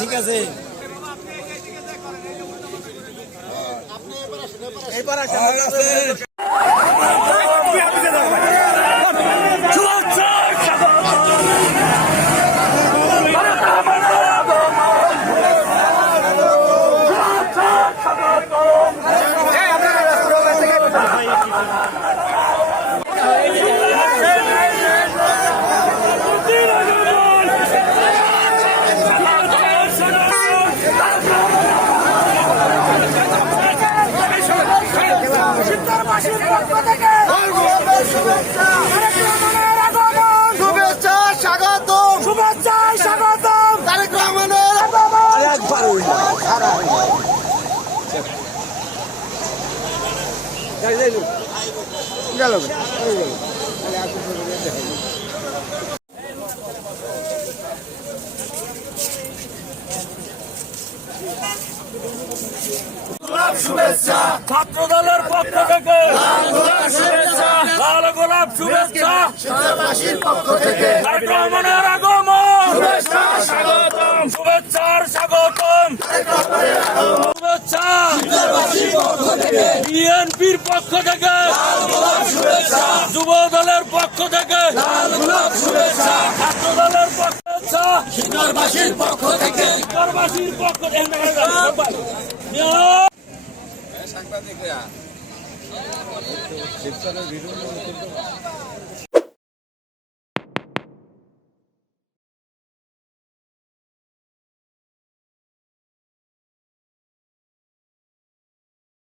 ঠিক আছে শুভেচ্ছা স্বাগতম শুভেচ্ছা স্বাগতম তারেক রহমানের শুভেচ্ছা ছাত্র দলের পক্ষ থেকে শুভেচ্ছা লাল গোলাপ শুভেচ্ছা সেনাবাসীর পক্ষ থেকে তারেক রহমানের আগমন শুভেচ্ছা স্বাগতম শুভেচ্ছার স্বাগতম শুভেচ্ছা সেনাবাসীর পক্ষ থেকে বিএনপির পক্ষ থেকে শুভেচ্ছা যুব দলের পক্ষ থেকে লাল গোলাপ শুভেচ্ছা ছাত্র দলের পক্ষ শুভেচ্ছা সেনাবাসীর পক্ষ থেকে বিকারবাসীর পক্ষ থেকে সাংবাদিকরা